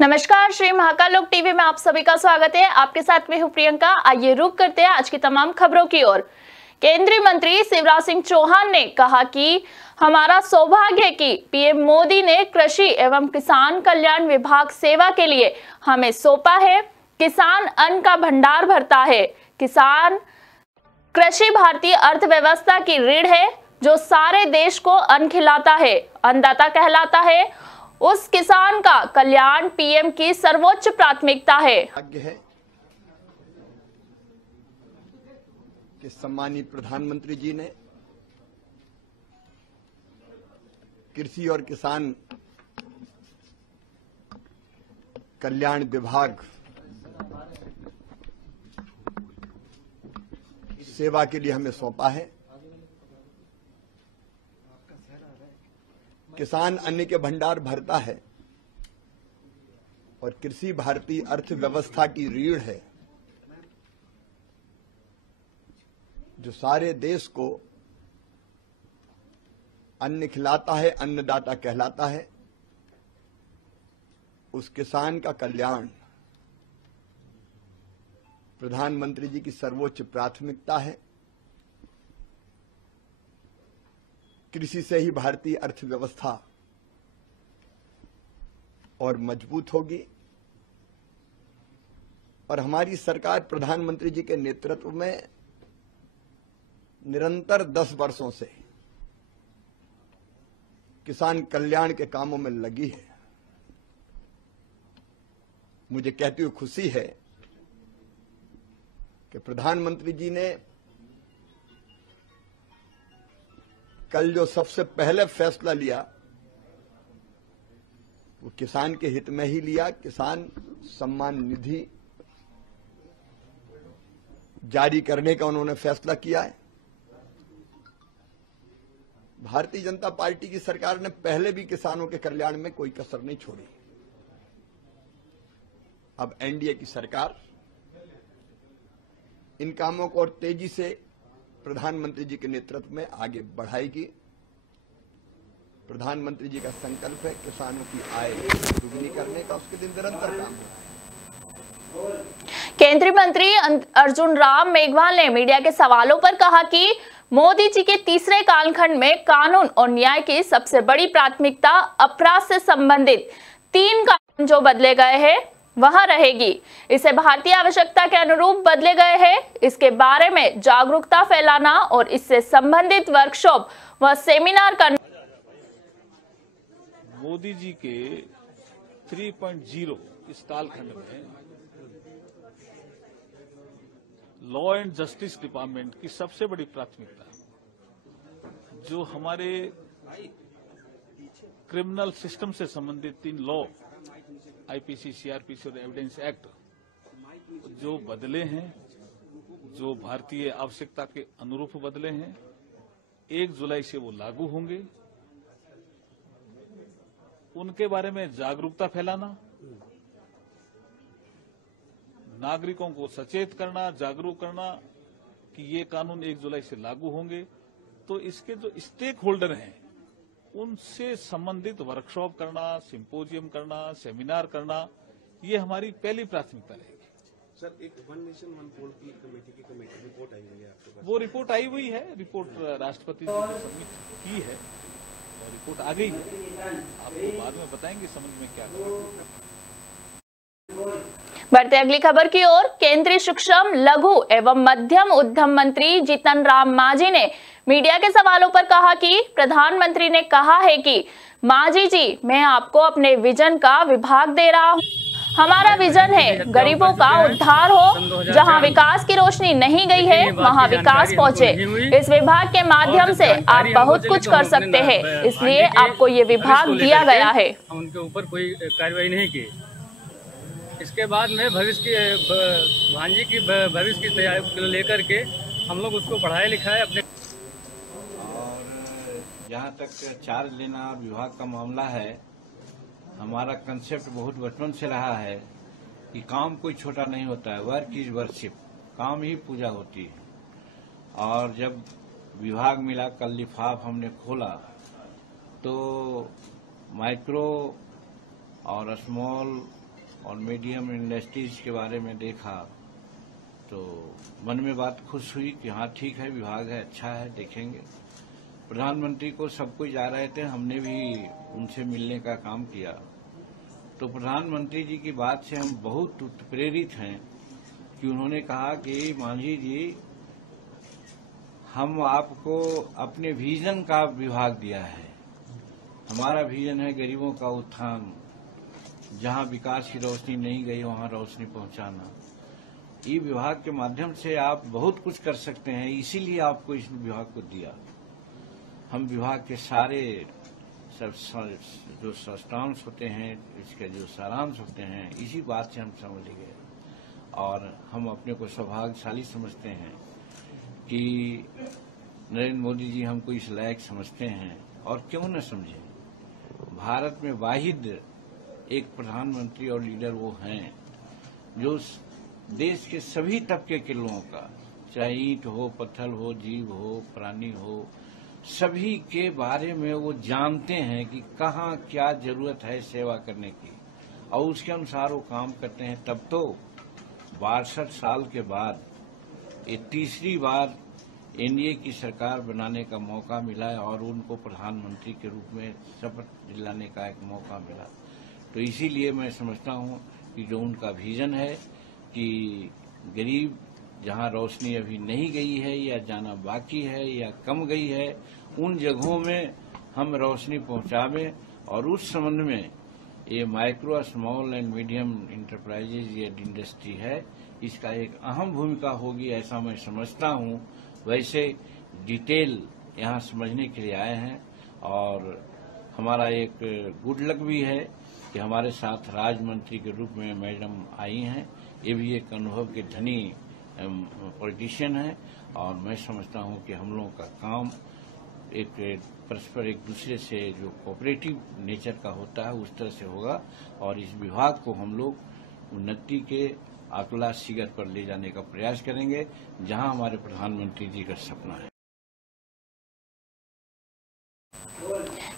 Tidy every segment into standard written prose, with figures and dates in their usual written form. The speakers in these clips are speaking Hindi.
नमस्कार, श्री महाकाल लोक टीवी में आप सभी का स्वागत है। आपके साथ मैं हूं प्रियंका। आइए रुक करते हैं आज की तमाम खबरों की ओर। केंद्रीय मंत्री शिवराज सिंह चौहान ने कहा कि हमारा सौभाग्य है कि पीएम मोदी ने कृषि एवं किसान कल्याण विभाग सेवा के लिए हमें सौंपा है। किसान अन्न का भंडार भरता है। किसान कृषि भारतीय अर्थव्यवस्था की रीढ़ है जो सारे देश को अन्न खिलाता है, अन्नदाता कहलाता है। उस किसान का कल्याण पीएम की सर्वोच्च प्राथमिकता है। भाग्य है कि सम्मानीय प्रधानमंत्री जी ने कृषि और किसान कल्याण विभाग सेवा के लिए हमें सौंपा है। किसान अन्न के भंडार भरता है और कृषि भारतीय अर्थव्यवस्था की रीढ़ है जो सारे देश को अन्न खिलाता है, अन्नदाता कहलाता है। उस किसान का कल्याण प्रधानमंत्री जी की सर्वोच्च प्राथमिकता है। कृषि से ही भारतीय अर्थव्यवस्था और मजबूत होगी और हमारी सरकार प्रधानमंत्री जी के नेतृत्व में निरंतर 10 वर्षों से किसान कल्याण के कामों में लगी है। मुझे कहते हुए खुशी है कि प्रधानमंत्री जी ने कल जो सबसे पहले फैसला लिया वो किसान के हित में ही लिया। किसान सम्मान निधि जारी करने का उन्होंने फैसला किया है। भारतीय जनता पार्टी की सरकार ने पहले भी किसानों के कल्याण में कोई कसर नहीं छोड़ी। अब एनडीए की सरकार इन कामों को और तेजी से प्रधानमंत्री जी के नेतृत्व में आगे बढ़ाएगी। प्रधानमंत्री जी का संकल्प है किसानों की आय दुगनी करने का, उसके दिन निरंतर काम है। केंद्रीय मंत्री अर्जुन राम मेघवाल ने मीडिया के सवालों पर कहा कि मोदी जी के तीसरे कालखंड में कानून और न्याय की सबसे बड़ी प्राथमिकता अपराध से संबंधित 3 कानून जो बदले गए हैं वहां रहेगी। इसे भारतीय आवश्यकता के अनुरूप बदले गए हैं। इसके बारे में जागरूकता फैलाना और इससे संबंधित वर्कशॉप व सेमिनार करना। मोदी जी के 3.0 इस कालखंड में लॉ एंड जस्टिस डिपार्टमेंट की सबसे बड़ी प्राथमिकता जो हमारे क्रिमिनल सिस्टम से संबंधित 3 लॉ आईपीसी, सीआरपीसी और एविडेंस एक्ट जो बदले हैं, जो भारतीय आवश्यकता के अनुरूप बदले हैं, 1 जुलाई से वो लागू होंगे। उनके बारे में जागरूकता फैलाना, नागरिकों को सचेत करना, जागरूक करना कि ये कानून 1 जुलाई से लागू होंगे। तो इसके जो स्टेक होल्डर हैं उनसे संबंधित वर्कशॉप करना, सिंपोजियम करना, सेमिनार करना, ये हमारी पहली प्राथमिकता रहेगी। सर, एक वन नेशन वन पोल की कमेटी रिपोर्ट आई हुई है आपके पास? वो रिपोर्ट आई हुई है। रिपोर्ट राष्ट्रपति जी को सबमिट की है और रिपोर्ट आ गई है। आपको बाद में बताएंगे समझ में क्या करना। बढ़ते अगली खबर की ओर। केंद्रीय सूक्ष्म, लघु एवं मध्यम उद्यम मंत्री जीतन राम मांझी ने मीडिया के सवालों पर कहा कि प्रधानमंत्री ने कहा है कि मांझी जी, मैं आपको अपने विजन का विभाग दे रहा हूं। हमारा विजन है गरीबों का उद्धार हो। जहां विकास की रोशनी नहीं गई है वहां विकास पहुंचे। इस विभाग के माध्यम से आप बहुत कुछ कर सकते हैं, इसलिए आपको ये विभाग दिया गया है। उनके ऊपर कोई कार्रवाई नहीं की। इसके बाद में भांजी की भविष्य की तैयारी लेकर के हम लोग उसको पढ़ाया लिखाया अपने। और जहाँ तक चार्ज लेना विभाग का मामला है, हमारा कंसेप्ट बहुत बचपन से रहा है कि काम कोई छोटा नहीं होता है। वर्क इज वर्शिप, काम ही पूजा होती है। और जब विभाग मिला, कल लिफाफ हमने खोला तो माइक्रो और स्मॉल और मीडियम इंडस्ट्रीज के बारे में देखा तो मन में बात खुश हुई कि हाँ ठीक है, विभाग है, अच्छा है, देखेंगे। प्रधानमंत्री को सब कोई जा रहे थे, हमने भी उनसे मिलने का काम किया। तो प्रधानमंत्री जी की बात से हम बहुत उत्प्रेरित हैं कि उन्होंने कहा कि मांझी जी, हम आपको अपने विजन का विभाग दिया है। हमारा विजन है गरीबों का उत्थान, जहां विकास की रोशनी नहीं गई वहां रोशनी पहुंचाना। ई विभाग के माध्यम से आप बहुत कुछ कर सकते हैं, इसीलिए आपको इस विभाग को दिया। हम विभाग के सारे जो सब्सटेंस होते हैं, इसके जो सारांश होते हैं, इसी बात से हम समझ गए और हम अपने को सौभाग्यशाली समझते हैं कि नरेंद्र मोदी जी हमको इस लायक समझते हैं। और क्यों न समझे, भारत में वाहिद एक प्रधानमंत्री और लीडर वो हैं जो देश के सभी तबके के लोगों का, चाहे ईंट हो, पत्थर हो, जीव हो, प्राणी हो, सभी के बारे में वो जानते हैं कि कहाँ क्या जरूरत है सेवा करने की, और उसके अनुसार वो काम करते हैं। तब तो 62 साल के बाद ये तीसरी बार एनडीए की सरकार बनाने का मौका मिला और उनको प्रधानमंत्री के रूप में शपथ दिलाने का एक मौका मिला। तो इसीलिए मैं समझता हूं कि जो उनका विजन है कि गरीब जहां रोशनी अभी नहीं गई है या जाना बाकी है या कम गई है, उन जगहों में हम रोशनी पहुंचावें। और उस संबंध में ये micro, small and medium enterprises ये इंडस्ट्री है, इसका एक अहम भूमिका होगी, ऐसा मैं समझता हूं। वैसे डिटेल यहाँ समझने के लिए आए हैं और हमारा एक गुड लक भी है कि हमारे साथ राज्य मंत्री के रूप में मैडम आई हैं। ये भी एक अनुभव के धनी पॉलिटिशियन है और मैं समझता हूं कि हम लोगों का काम एक परस्पर एक दूसरे से जो कोऑपरेटिव नेचर का होता है उस तरह से होगा और इस विभाग को हम लोग उन्नति के आकला शिखर पर ले जाने का प्रयास करेंगे, जहां हमारे प्रधानमंत्री जी का सपना है।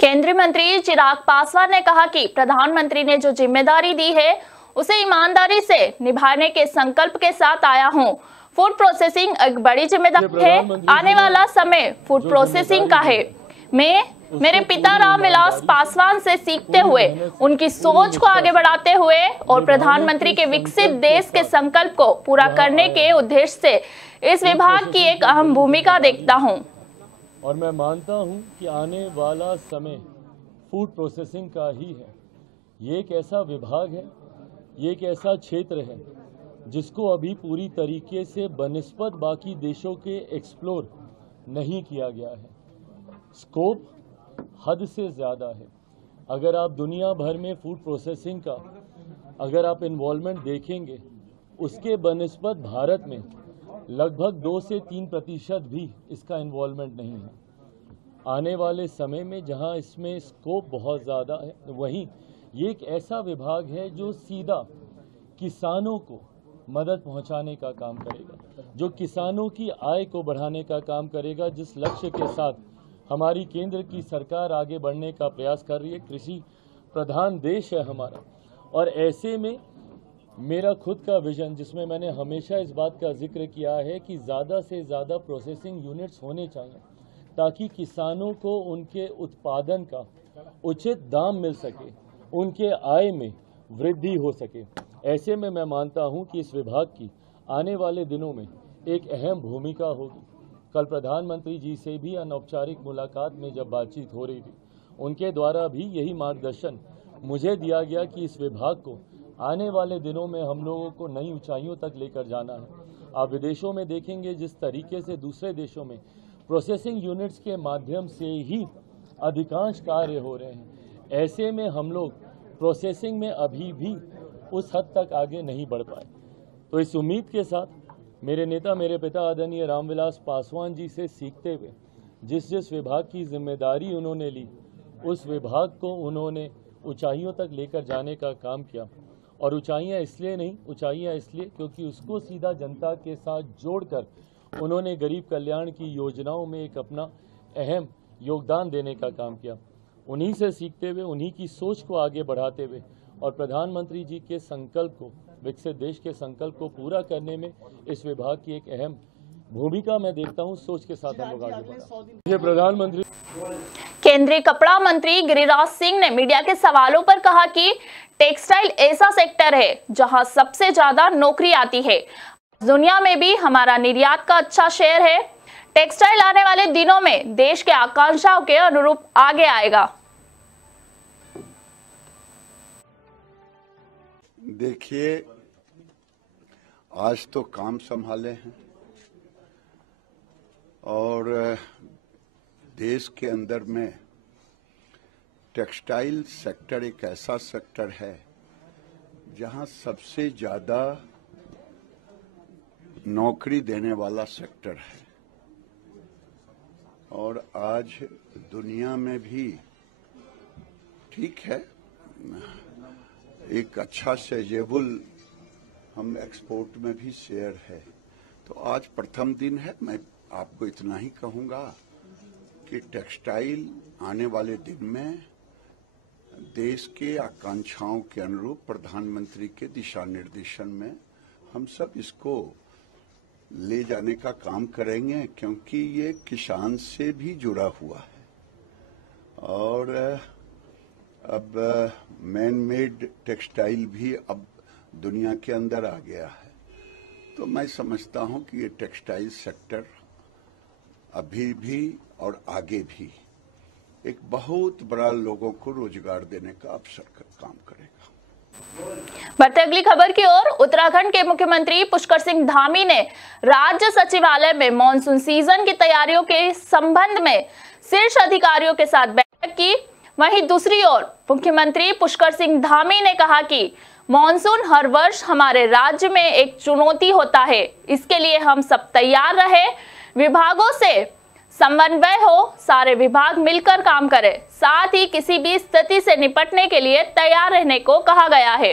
केंद्रीय मंत्री चिराग पासवान ने कहा कि प्रधानमंत्री ने जो जिम्मेदारी दी है उसे ईमानदारी से निभाने के संकल्प के साथ आया हूं। फूड प्रोसेसिंग एक बड़ी जिम्मेदारी है, आने वाला समय फूड प्रोसेसिंग का है। मैं मेरे पिता रामविलास पासवान से सीखते हुए, उनकी सोच को आगे बढ़ाते हुए और प्रधानमंत्री के विकसित देश के संकल्प को पूरा करने के उद्देश्य से इस विभाग की एक अहम भूमिका देखता हूं। और मैं मानता हूं कि आने वाला समय फूड प्रोसेसिंग का ही है। ये एक ऐसा विभाग है, ये एक ऐसा क्षेत्र है जिसको अभी पूरी तरीके से बनिस्बत बाकी देशों के एक्सप्लोर नहीं किया गया है। स्कोप हद से ज़्यादा है। अगर आप दुनिया भर में फूड प्रोसेसिंग का अगर आप इन्वॉल्वमेंट देखेंगे, उसके बनिस्बत भारत में लगभग 2 से 3% भी इसका इन्वॉल्वमेंट नहीं है। आने वाले समय में जहां इसमें स्कोप बहुत ज़्यादा है, वहीं ये एक ऐसा विभाग है जो सीधा किसानों को मदद पहुंचाने का काम करेगा, जो किसानों की आय को बढ़ाने का काम करेगा, जिस लक्ष्य के साथ हमारी केंद्र की सरकार आगे बढ़ने का प्रयास कर रही है। कृषि प्रधान देश है हमारा, और ऐसे में मेरा खुद का विजन, जिसमें मैंने हमेशा इस बात का जिक्र किया है कि ज़्यादा से ज़्यादा प्रोसेसिंग यूनिट्स होने चाहिए ताकि किसानों को उनके उत्पादन का उचित दाम मिल सके, उनके आय में वृद्धि हो सके। ऐसे में मैं मानता हूं कि इस विभाग की आने वाले दिनों में एक अहम भूमिका होगी। कल प्रधानमंत्री जी से भी अनौपचारिक मुलाकात में जब बातचीत हो रही थी, उनके द्वारा भी यही मार्गदर्शन मुझे दिया गया कि इस विभाग को आने वाले दिनों में हम लोगों को नई ऊंचाइयों तक लेकर जाना है। आप विदेशों में देखेंगे जिस तरीके से दूसरे देशों में प्रोसेसिंग यूनिट्स के माध्यम से ही अधिकांश कार्य हो रहे हैं, ऐसे में हम लोग प्रोसेसिंग में अभी भी उस हद तक आगे नहीं बढ़ पाए। तो इस उम्मीद के साथ मेरे नेता, मेरे पिता आदरणीय रामविलास पासवान जी से सीखते हुए जिस विभाग की जिम्मेदारी उन्होंने ली, उस विभाग को उन्होंने ऊंचाइयों तक लेकर जाने का काम किया। और ऊंचाइयां इसलिए नहीं, ऊंचाइयां इसलिए क्योंकि उसको सीधा जनता के साथ जोड़कर उन्होंने गरीब कल्याण की योजनाओं में एक अपना अहम योगदान देने का काम किया। उन्हीं से सीखते हुए, उन्हीं की सोच को आगे बढ़ाते हुए और प्रधानमंत्री जी के संकल्प को, विकसित देश के संकल्प को पूरा करने में इस विभाग की एक अहम भूमिका मैं देखता हूं। सोच के साथ हम लोग आगे बढ़ा। ये प्रधानमंत्री केंद्रीय कपड़ा मंत्री गिरिराज सिंह ने मीडिया के सवालों पर कहा कि टेक्सटाइल ऐसा सेक्टर है जहां सबसे ज्यादा नौकरी आती है। दुनिया में भी हमारा निर्यात का अच्छा शेयर है। टेक्सटाइल आने वाले दिनों में देश के आकांक्षाओं के अनुरूप आगे आएगा। देखिए, आज तो काम संभाले हैं और देश के अंदर में टेक्सटाइल सेक्टर एक ऐसा सेक्टर है जहां सबसे ज्यादा नौकरी देने वाला सेक्टर है और आज दुनिया में भी ठीक है, एक अच्छा सेजेबल हम एक्सपोर्ट में भी शेयर है। तो आज प्रथम दिन है। मैं आपको इतना ही कहूंगा कि टेक्सटाइल आने वाले दिन में देश के आकांक्षाओं के अनुरूप प्रधानमंत्री के दिशा निर्देशन में हम सब इसको ले जाने का काम करेंगे, क्योंकि ये किसान से भी जुड़ा हुआ है और अब मैन मेड टेक्सटाइल भी अब दुनिया के अंदर आ गया है। तो मैं समझता हूं कि ये टेक्सटाइल सेक्टर अभी भी और आगे भी एक बहुत बड़ा लोगों को रोजगार देने का अवसर काम करेगा। बढ़ते अगली खबर की ओर। उत्तराखंड के मुख्यमंत्री पुष्कर सिंह धामी ने राज्य सचिवालय में मॉनसून सीजन की तैयारियों के संबंध में शीर्ष अधिकारियों के साथ बैठक की। वहीं दूसरी ओर मुख्यमंत्री पुष्कर सिंह धामी ने कहा कि मॉनसून हर वर्ष हमारे राज्य में एक चुनौती होता है, इसके लिए हम सब तैयार रहे, विभागों से समन्वय हो, सारे विभाग मिलकर काम करें, साथ ही किसी भी स्थिति से निपटने के लिए तैयार रहने को कहा गया है।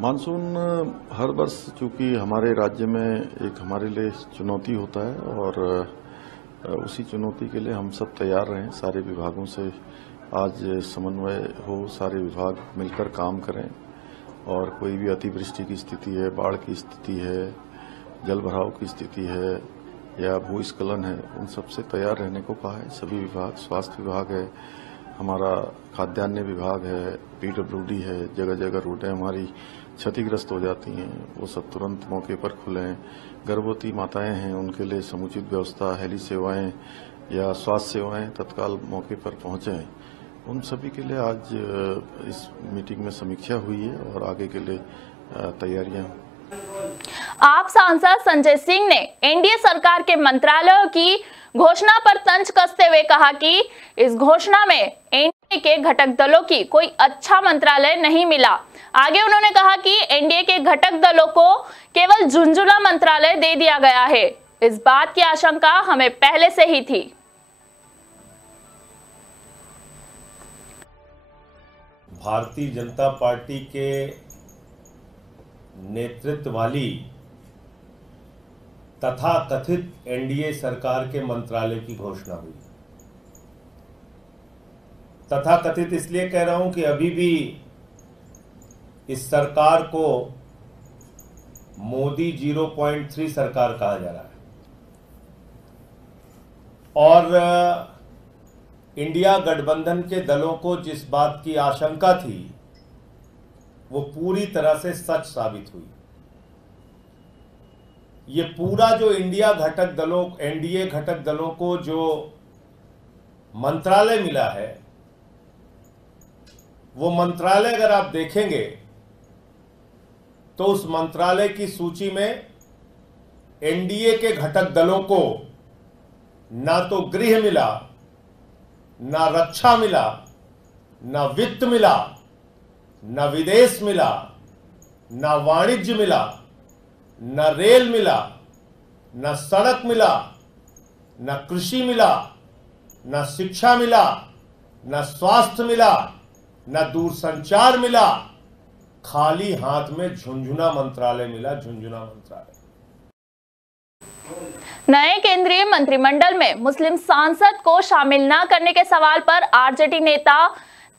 मानसून हर वर्ष चूंकि हमारे राज्य में एक हमारे लिए चुनौती होता है और उसी चुनौती के लिए हम सब तैयार रहें, सारे विभागों से आज समन्वय हो, सारे विभाग मिलकर काम करें और कोई भी अतिवृष्टि की स्थिति है, बाढ़ की स्थिति है, जल भराव की स्थिति है या भूस्खलन है, उन सब से तैयार रहने को कहा है। सभी विभाग, स्वास्थ्य विभाग है, हमारा खाद्यान्न विभाग है, पीडब्ल्यूडी है, जगह जगह रोडें हमारी क्षतिग्रस्त हो जाती हैं, वो सब तुरंत मौके पर खुलें। गर्भवती माताएं हैं, उनके लिए समुचित व्यवस्था, हेली सेवाएं या स्वास्थ्य सेवाएं तत्काल मौके पर पहुंचें। उन सभी के लिए आज इस मीटिंग में समीक्षा हुई है और आगे के लिए तैयारियां। आप सांसद संजय सिंह ने एनडीए सरकार के मंत्रालयों की घोषणा पर तंज कसते हुए कहा कि इस घोषणा में एनडीए के घटक दलों की कोई अच्छा मंत्रालय नहीं मिला। आगे उन्होंने कहा कि एनडीए के घटक दलों को केवल झुंझुनू मंत्रालय दे दिया गया है। इस बात की आशंका हमें पहले से ही थी। भारतीय जनता पार्टी के नेतृत्व वाली तथा कथित एनडीए सरकार के मंत्रालय की घोषणा हुई। तथा कथित इसलिए कह रहा हूं कि अभी भी इस सरकार को मोदी 0.3 सरकार कहा जा रहा है और इंडिया गठबंधन के दलों को जिस बात की आशंका थी वो पूरी तरह से सच साबित हुई। ये पूरा जो एनडीए घटक दलों को जो मंत्रालय मिला है, वो मंत्रालय अगर आप देखेंगे तो उस मंत्रालय की सूची में एनडीए के घटक दलों को ना तो गृह मिला, ना रक्षा मिला, ना वित्त मिला, ना विदेश मिला, ना वाणिज्य मिला, ना रेल मिला, ना सड़क मिला, ना कृषि मिला, ना शिक्षा मिला, ना स्वास्थ्य मिला, ना दूरसंचार मिला, खाली हाथ में झुंझुनू मंत्रालय मिला। झुंझुनू मंत्रालय। नए केंद्रीय मंत्रिमंडल में मुस्लिम सांसद को शामिल न करने के सवाल पर आरजेडी नेता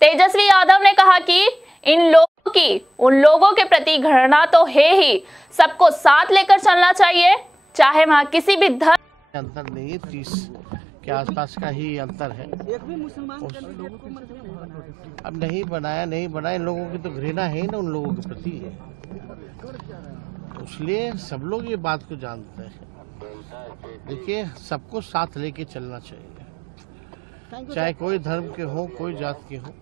तेजस्वी यादव ने कहा कि इन लोगों की उन लोगों के प्रति घृणा तो है ही, सबको साथ लेकर चलना चाहिए, चाहे वहां किसी भी धर्म। अंतर नहीं है, 30 के आसपास का ही अंतर है। एक भी मुसलमान अब नहीं बनाया, इन लोगों की तो घृणा है ना, उन लोगों के प्रति है, इसलिए सब लोग ये बात को जानते हैं। देखिए, सबको साथ लेके चलना चाहिए, चाहे कोई धर्म के हो, कोई जात के हो,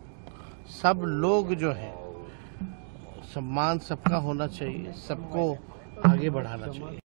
सब लोग जो है सम्मान सबका होना चाहिए, सबको आगे बढ़ाना चाहिए।